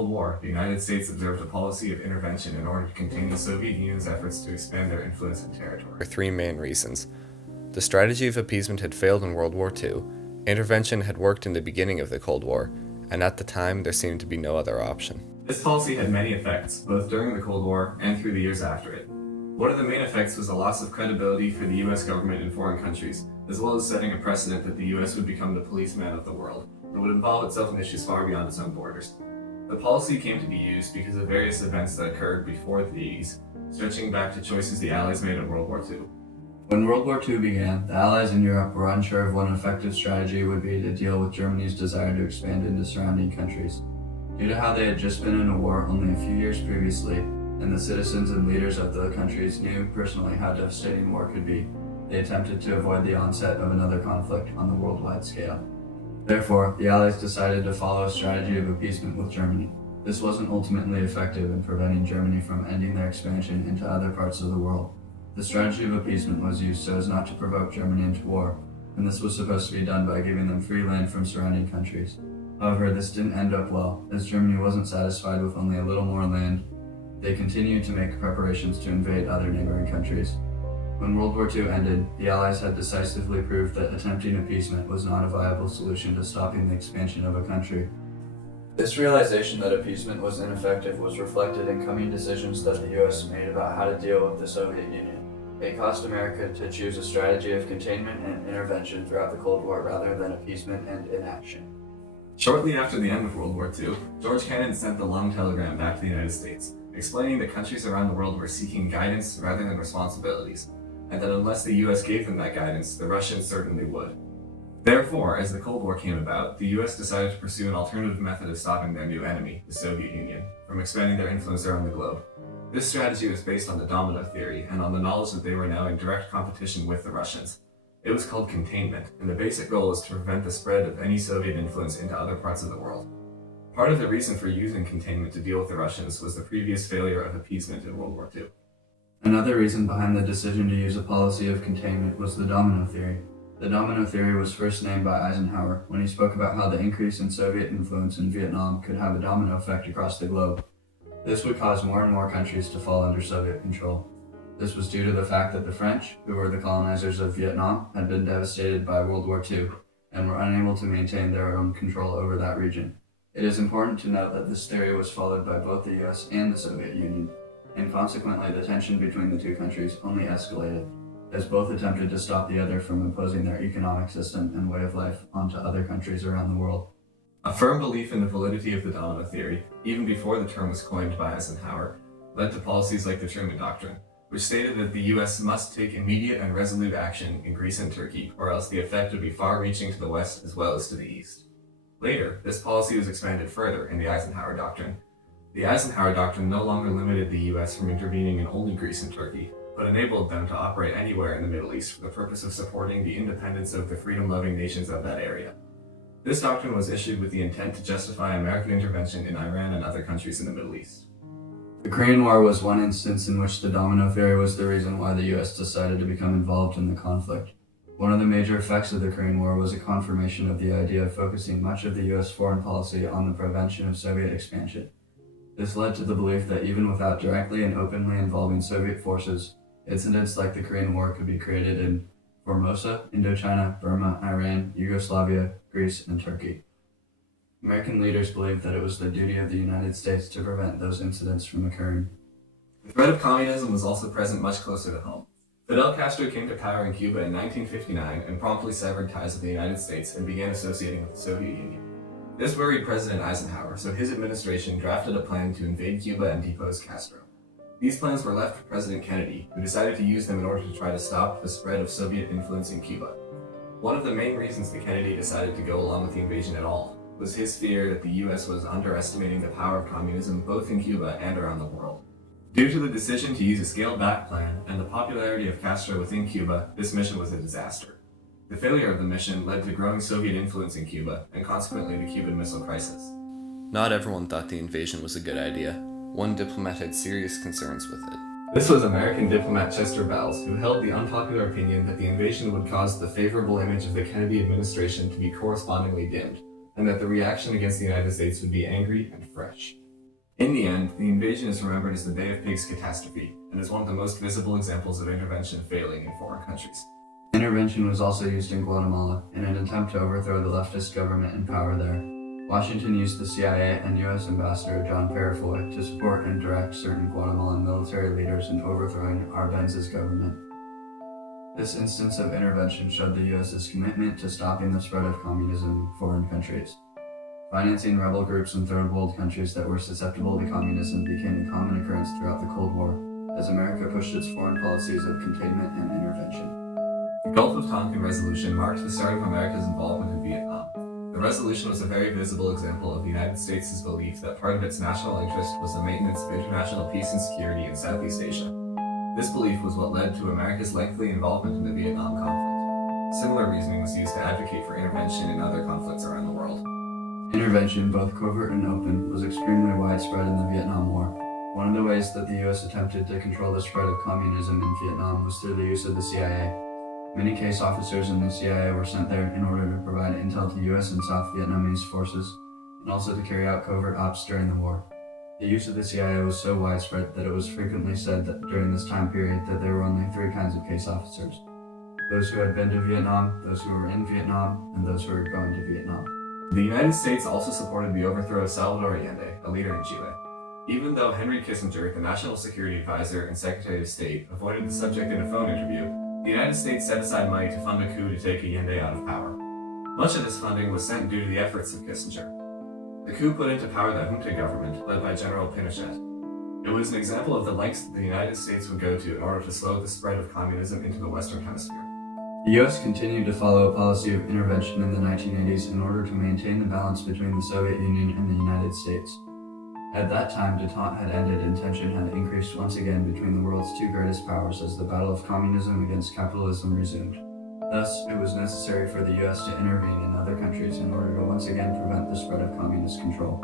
Cold War, the United States observed a policy of intervention in order to contain the Soviet Union's efforts to expand their influence and territory. There are three main reasons. The strategy of appeasement had failed in World War II, intervention had worked in the beginning of the Cold War, and at the time there seemed to be no other option. This policy had many effects, both during the Cold War and through the years after it. One of the main effects was a loss of credibility for the US government in foreign countries, as well as setting a precedent that the US would become the policeman of the world, and would involve itself in issues far beyond its own borders. The policy came to be used because of various events that occurred before the 80s, stretching back to choices the Allies made in World War II. When World War II began, the Allies in Europe were unsure of what an effective strategy would be to deal with Germany's desire to expand into surrounding countries. Due to how they had just been in a war only a few years previously, and the citizens and leaders of the countries knew personally how devastating war could be, they attempted to avoid the onset of another conflict on the worldwide scale. Therefore, the Allies decided to follow a strategy of appeasement with Germany. This wasn't ultimately effective in preventing Germany from ending their expansion into other parts of the world. The strategy of appeasement was used so as not to provoke Germany into war, and this was supposed to be done by giving them free land from surrounding countries. However, this didn't end up well, as Germany wasn't satisfied with only a little more land. They continued to make preparations to invade other neighboring countries. When World War II ended, the Allies had decisively proved that attempting appeasement was not a viable solution to stopping the expansion of a country. This realization that appeasement was ineffective was reflected in coming decisions that the US made about how to deal with the Soviet Union. It caused America to choose a strategy of containment and intervention throughout the Cold War rather than appeasement and inaction. Shortly after the end of World War II, George Kennan sent the long telegram back to the United States, explaining that countries around the world were seeking guidance rather than responsibilities, and that unless the US gave them that guidance, the Russians certainly would. Therefore, as the Cold War came about, the US decided to pursue an alternative method of stopping their new enemy, the Soviet Union, from expanding their influence around the globe. This strategy was based on the domino theory and on the knowledge that they were now in direct competition with the Russians. It was called containment, and the basic goal was to prevent the spread of any Soviet influence into other parts of the world. Part of the reason for using containment to deal with the Russians was the previous failure of appeasement in World War II. Another reason behind the decision to use a policy of containment was the domino theory. The domino theory was first named by Eisenhower when he spoke about how the increase in Soviet influence in Vietnam could have a domino effect across the globe. This would cause more and more countries to fall under Soviet control. This was due to the fact that the French, who were the colonizers of Vietnam, had been devastated by World War II and were unable to maintain their own control over that region. It is important to note that this theory was followed by both the US and the Soviet Union, and consequently the tension between the two countries only escalated, as both attempted to stop the other from imposing their economic system and way of life onto other countries around the world. A firm belief in the validity of the domino theory, even before the term was coined by Eisenhower, led to policies like the Truman Doctrine, which stated that the US must take immediate and resolute action in Greece and Turkey, or else the effect would be far-reaching to the west as well as to the east. Later, this policy was expanded further in the Eisenhower Doctrine. The Eisenhower Doctrine no longer limited the US from intervening in only Greece and Turkey, but enabled them to operate anywhere in the Middle East for the purpose of supporting the independence of the freedom-loving nations of that area. This doctrine was issued with the intent to justify American intervention in Iran and other countries in the Middle East. The Korean War was one instance in which the domino theory was the reason why the US decided to become involved in the conflict. One of the major effects of the Korean War was a confirmation of the idea of focusing much of the US foreign policy on the prevention of Soviet expansion. This led to the belief that even without directly and openly involving Soviet forces, incidents like the Korean War could be created in Formosa, Indochina, Burma, Iran, Yugoslavia, Greece, and Turkey. American leaders believed that it was the duty of the United States to prevent those incidents from occurring. The threat of communism was also present much closer to home. Fidel Castro came to power in Cuba in 1959 and promptly severed ties with the United States and began associating with the Soviet Union. This worried President Eisenhower, so his administration drafted a plan to invade Cuba and depose Castro. These plans were left to President Kennedy, who decided to use them in order to try to stop the spread of Soviet influence in Cuba. One of the main reasons that Kennedy decided to go along with the invasion at all was his fear that the US was underestimating the power of communism both in Cuba and around the world. Due to the decision to use a scaled-back plan and the popularity of Castro within Cuba, this mission was a disaster. The failure of the mission led to growing Soviet influence in Cuba, and consequently the Cuban Missile Crisis. Not everyone thought the invasion was a good idea. One diplomat had serious concerns with it. This was American diplomat Chester Bowles, who held the unpopular opinion that the invasion would cause the favorable image of the Kennedy administration to be correspondingly dimmed, and that the reaction against the United States would be angry and fresh. In the end, the invasion is remembered as the Bay of Pigs catastrophe, and is one of the most visible examples of intervention failing in foreign countries. Intervention was also used in Guatemala in an attempt to overthrow the leftist government in power there. Washington used the CIA and U.S. Ambassador John Perefoy to support and direct certain Guatemalan military leaders in overthrowing Arbenz's government. This instance of intervention showed the U.S.'s commitment to stopping the spread of communism in foreign countries. Financing rebel groups in third world countries that were susceptible to communism became a common occurrence throughout the Cold War, as America pushed its foreign policies of containment and intervention. The Gulf of Tonkin Resolution marked the start of America's involvement in Vietnam. The resolution was a very visible example of the United States' belief that part of its national interest was the maintenance of international peace and security in Southeast Asia. This belief was what led to America's lengthy involvement in the Vietnam conflict. Similar reasoning was used to advocate for intervention in other conflicts around the world. Intervention, both covert and open, was extremely widespread in the Vietnam War. One of the ways that the U.S. attempted to control the spread of communism in Vietnam was through the use of the CIA. Many case officers in the CIA were sent there in order to provide intel to U.S. and South Vietnamese forces, and also to carry out covert ops during the war. The use of the CIA was so widespread that it was frequently said that during this time period that there were only three kinds of case officers: those who had been to Vietnam, those who were in Vietnam, and those who were going to Vietnam. The United States also supported the overthrow of Salvador Allende, a leader in Chile. Even though Henry Kissinger, the National Security Advisor and Secretary of State, avoided the subject in a phone interview, the United States set aside money to fund a coup to take Allende out of power. Much of this funding was sent due to the efforts of Kissinger. The coup put into power the junta government, led by General Pinochet. It was an example of the lengths that the United States would go to in order to slow the spread of communism into the Western Hemisphere. The U.S. continued to follow a policy of intervention in the 1980s in order to maintain the balance between the Soviet Union and the United States. At that time, detente had ended and tension had increased once again between the world's two greatest powers as the battle of communism against capitalism resumed. Thus, it was necessary for the U.S. to intervene in other countries in order to once again prevent the spread of communist control.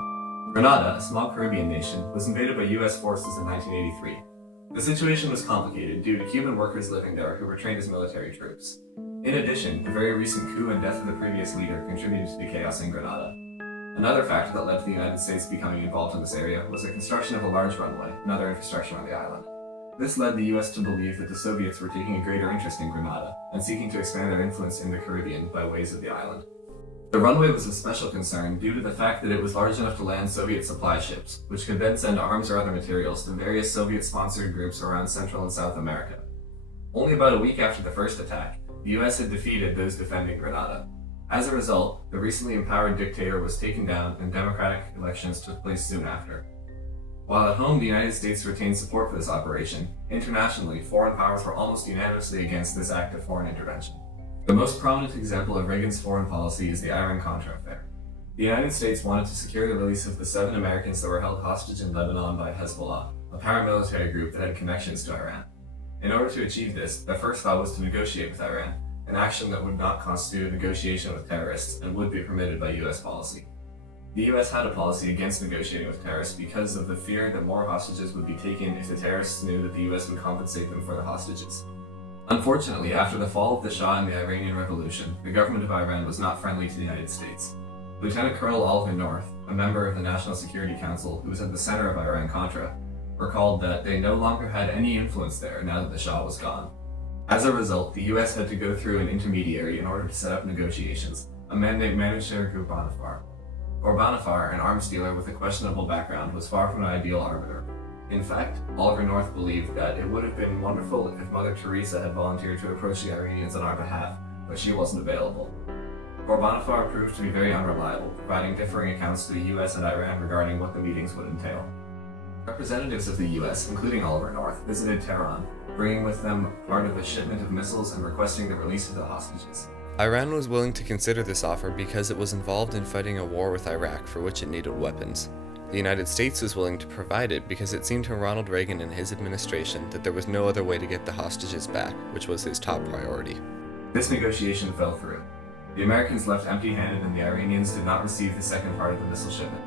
Grenada, a small Caribbean nation, was invaded by U.S. forces in 1983. The situation was complicated due to Cuban workers living there who were trained as military troops. In addition, the very recent coup and death of the previous leader contributed to the chaos in Grenada. Another factor that led to the United States becoming involved in this area was the construction of a large runway and other infrastructure on the island. This led the U.S. to believe that the Soviets were taking a greater interest in Grenada and seeking to expand their influence in the Caribbean by ways of the island. The runway was of special concern due to the fact that it was large enough to land Soviet supply ships, which could then send arms or other materials to various Soviet-sponsored groups around Central and South America. Only about a week after the first attack, the U.S. had defeated those defending Grenada. As a result, the recently empowered dictator was taken down and democratic elections took place soon after. While at home the United States retained support for this operation, internationally foreign powers were almost unanimously against this act of foreign intervention. The most prominent example of Reagan's foreign policy is the Iran-Contra affair. The United States wanted to secure the release of the 7 Americans that were held hostage in Lebanon by Hezbollah, a paramilitary group that had connections to Iran. In order to achieve this, their first thought was to negotiate with Iran, an action that would not constitute a negotiation with terrorists and would be permitted by U.S. policy. The U.S. had a policy against negotiating with terrorists because of the fear that more hostages would be taken if the terrorists knew that the U.S. would compensate them for the hostages. Unfortunately, after the fall of the Shah and the Iranian Revolution, the government of Iran was not friendly to the United States. Lieutenant Colonel Oliver North, a member of the National Security Council who was at the center of Iran-Contra, recalled that they no longer had any influence there now that the Shah was gone. As a result, the U.S. had to go through an intermediary in order to set up negotiations, a man named Manucher Ghorbanifar. Ghorbanifar, an arms dealer with a questionable background, was far from an ideal arbiter. In fact, Oliver North believed that it would have been wonderful if Mother Teresa had volunteered to approach the Iranians on our behalf, but she wasn't available. Ghorbanifar proved to be very unreliable, providing differing accounts to the U.S. and Iran regarding what the meetings would entail. Representatives of the U.S., including Oliver North, visited Tehran, bringing with them part of a shipment of missiles and requesting the release of the hostages. Iran was willing to consider this offer because it was involved in fighting a war with Iraq for which it needed weapons. The United States was willing to provide it because it seemed to Ronald Reagan and his administration that there was no other way to get the hostages back, which was his top priority. This negotiation fell through. The Americans left empty-handed and the Iranians did not receive the second part of the missile shipment.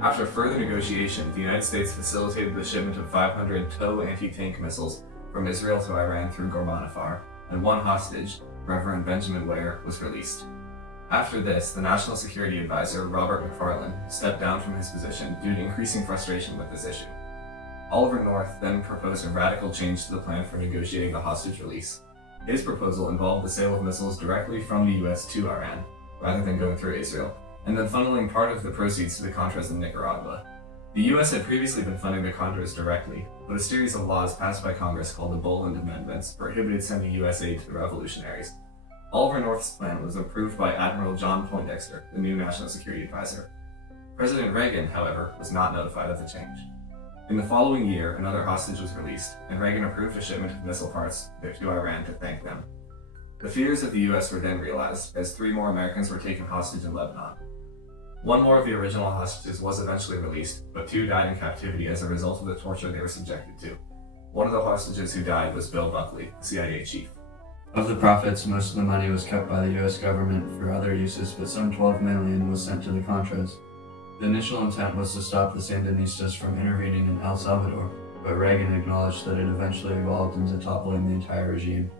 After further negotiation, the United States facilitated the shipment of 500 TOW anti-tank missiles from Israel to Iran through Ghorbanifar, and one hostage, Reverend Benjamin Ware, was released. After this, the National Security Advisor, Robert McFarlane, stepped down from his position due to increasing frustration with this issue. Oliver North then proposed a radical change to the plan for negotiating the hostage release. His proposal involved the sale of missiles directly from the US to Iran, rather than going through Israel, and then funneling part of the proceeds to the Contras in Nicaragua. The US had previously been funding the Contras directly, but a series of laws passed by Congress called the Boland Amendments prohibited sending US aid to the revolutionaries. Oliver North's plan was approved by Admiral John Poindexter, the new National Security Advisor. President Reagan, however, was not notified of the change. In the following year, another hostage was released, and Reagan approved a shipment of missile parts to Iran to thank them. The fears of the US were then realized, as 3 more Americans were taken hostage in Lebanon. 1 more of the original hostages was eventually released, but 2 died in captivity as a result of the torture they were subjected to. One of the hostages who died was Bill Buckley, the CIA chief. Of the profits, most of the money was kept by the US government for other uses, but some $12 million was sent to the Contras. The initial intent was to stop the Sandinistas from intervening in El Salvador, but Reagan acknowledged that it eventually evolved into toppling the entire regime.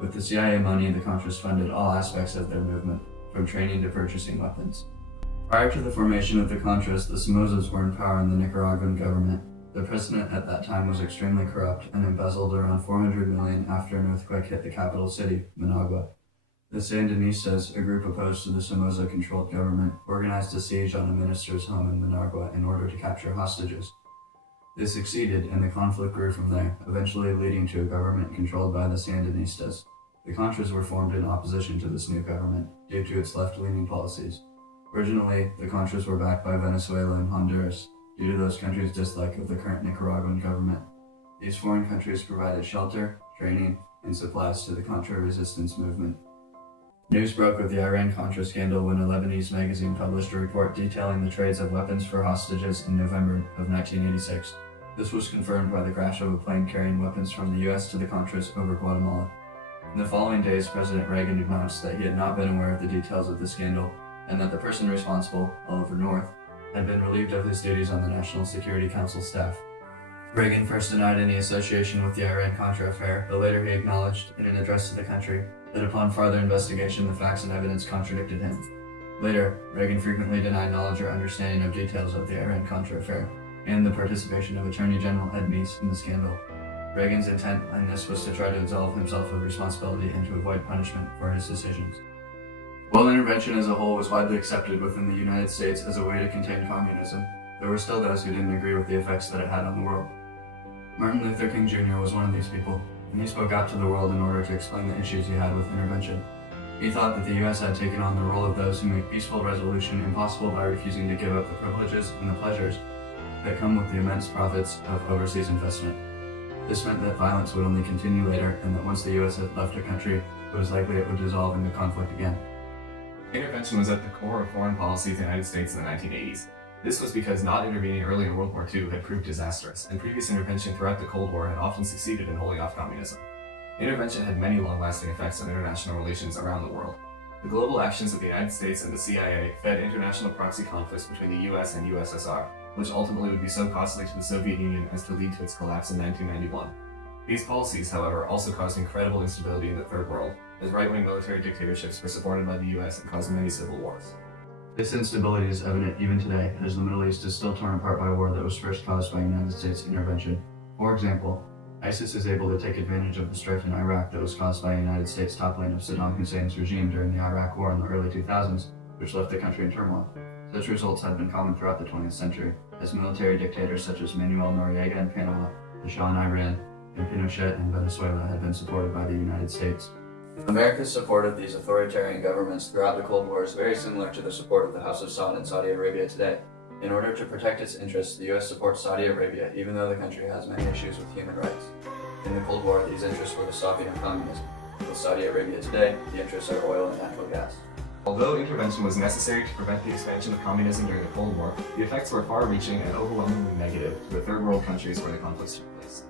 With the CIA money, the Contras funded all aspects of their movement, from training to purchasing weapons. Prior to the formation of the Contras, the Somozas were in power in the Nicaraguan government. The president at that time was extremely corrupt and embezzled around $400 million after an earthquake hit the capital city, Managua. The Sandinistas, a group opposed to the Somoza-controlled government, organized a siege on a minister's home in Managua in order to capture hostages. They succeeded, and the conflict grew from there, eventually leading to a government controlled by the Sandinistas. The Contras were formed in opposition to this new government, due to its left-leaning policies. Originally, the Contras were backed by Venezuela and Honduras, due to those countries' dislike of the current Nicaraguan government. These foreign countries provided shelter, training, and supplies to the Contra resistance movement. News broke of the Iran-Contra scandal when a Lebanese magazine published a report detailing the trades of weapons for hostages in November of 1986. This was confirmed by the crash of a plane carrying weapons from the US to the Contras over Guatemala. In the following days, President Reagan announced that he had not been aware of the details of the scandal, and that the person responsible, Oliver North, had been relieved of his duties on the National Security Council staff. Reagan first denied any association with the Iran-Contra affair, but later he acknowledged, in an address to the country, that upon further investigation the facts and evidence contradicted him. Later, Reagan frequently denied knowledge or understanding of details of the Iran-Contra affair, and the participation of Attorney General Ed Meese in the scandal. Reagan's intent in this was to try to absolve himself of responsibility and to avoid punishment for his decisions. While intervention as a whole was widely accepted within the United States as a way to contain communism, there were still those who didn't agree with the effects that it had on the world. Martin Luther King Jr. was one of these people, and he spoke out to the world in order to explain the issues he had with intervention. He thought that the US had taken on the role of those who make peaceful resolution impossible by refusing to give up the privileges and the pleasures that come with the immense profits of overseas investment. This meant that violence would only continue later, and that once the US had left a country, it was likely it would dissolve into conflict again. Intervention was at the core of foreign policy of the United States in the 1980s. This was because not intervening early in World War II had proved disastrous, and previous intervention throughout the Cold War had often succeeded in holding off communism. Intervention had many long-lasting effects on international relations around the world. The global actions of the United States and the CIA fed international proxy conflicts between the US and USSR, which ultimately would be so costly to the Soviet Union as to lead to its collapse in 1991. These policies, however, also caused incredible instability in the Third World, as right-wing military dictatorships were supported by the US and caused many civil wars. This instability is evident even today, as the Middle East is still torn apart by a war that was first caused by United States intervention. For example, ISIS is able to take advantage of the strife in Iraq that was caused by United States toppling of Saddam Hussein's regime during the Iraq War in the early 2000s, which left the country in turmoil. Such results have been common throughout the 20th century, as military dictators such as Manuel Noriega in Panama, the Shah in Iran, and Pinochet in Venezuela had been supported by the United States. America's support of these authoritarian governments throughout the Cold War is very similar to the support of the House of Saud in Saudi Arabia today. In order to protect its interests, the US supports Saudi Arabia even though the country has many issues with human rights. In the Cold War, these interests were the stopping of communism. With Saudi Arabia today, the interests are oil and natural gas. Although intervention was necessary to prevent the expansion of communism during the Cold War, the effects were far-reaching and overwhelmingly negative to the Third World countries where the conflicts took place.